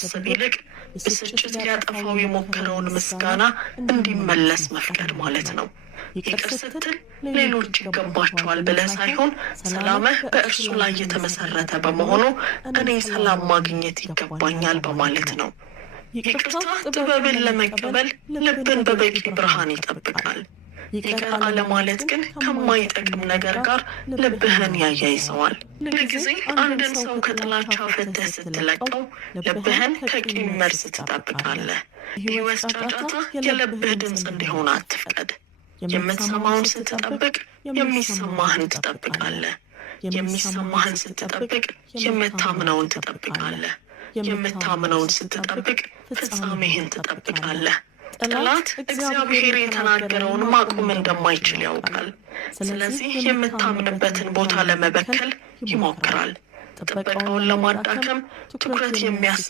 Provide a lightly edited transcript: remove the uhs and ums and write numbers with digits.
ከማሰብ ይልቅ ብስጭት ሊያጠፋው የሞከረውን ምስጋና እንዲመለስ መፍቀድ ማለት ነው። ይቅር ስትል ሌሎች ይገባቸዋል ብለህ ሳይሆን ሰላምህ በእርሱ ላይ የተመሰረተ በመሆኑ እኔ ሰላም ማግኘት ይገባኛል በማለት ነው። ይቅርታ ጥበብን ለመቀበል ልብን በበቂ ብርሃን ይጠብቃል። ይቅር አለማለት ግን ከማይጠቅም ነገር ጋር ልብህን ያያይዘዋል። ሁልጊዜ አንድን ሰው ከጥላቻ ፈተህ ስትለቀው ልብህን ከቂም መርዝ ትጠብቃለህ። በሕይወት ጫጫታ የልብህ ድምፅ እንዲሆን አትፍቀድ። የምትሰማውን ስትጠብቅ የሚሰማህን ትጠብቃለህ። የሚሰማህን ስትጠብቅ የምታምነውን ትጠብቃለህ። የምታምነውን ስትጠብቅ ፍጻሜህን ትጠብቃለህ። ጠላት እግዚአብሔር የተናገረውን ማቆም እንደማይችል ያውቃል። ስለዚህ የምታምንበትን ቦታ ለመበከል ይሞክራል። ጥበቃውን ለማዳከም ትኩረት የሚያስት